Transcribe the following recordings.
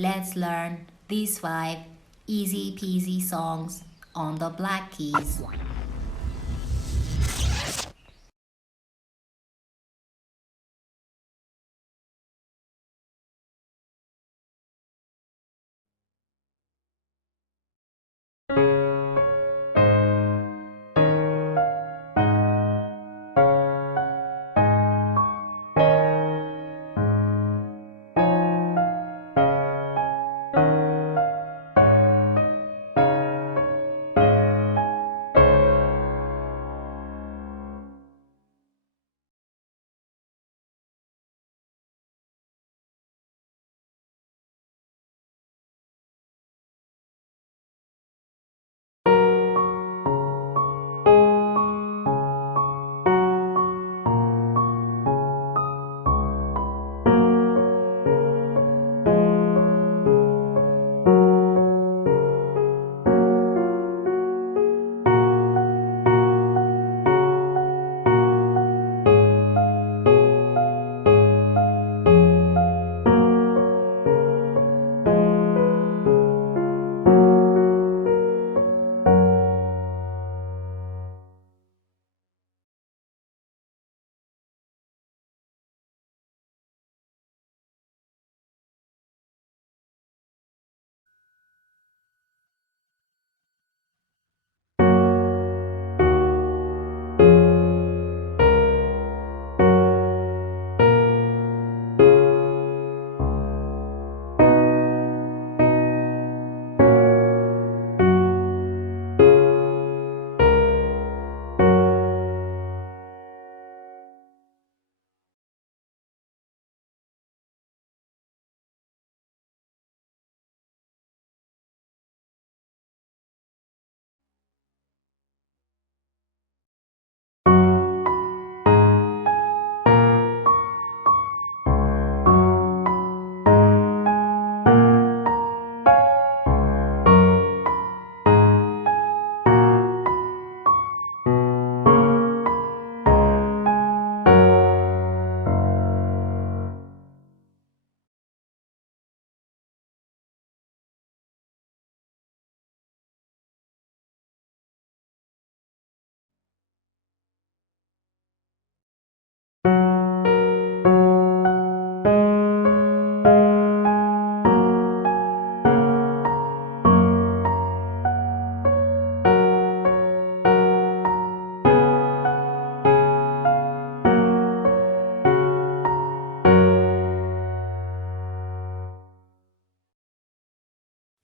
let's learn these 5 easy peasy songs on the black keys.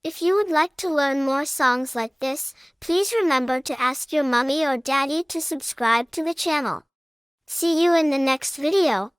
If you would like to learn more songs like this, please remember to ask your mommy or daddy to subscribe to the channel. See you in the next video.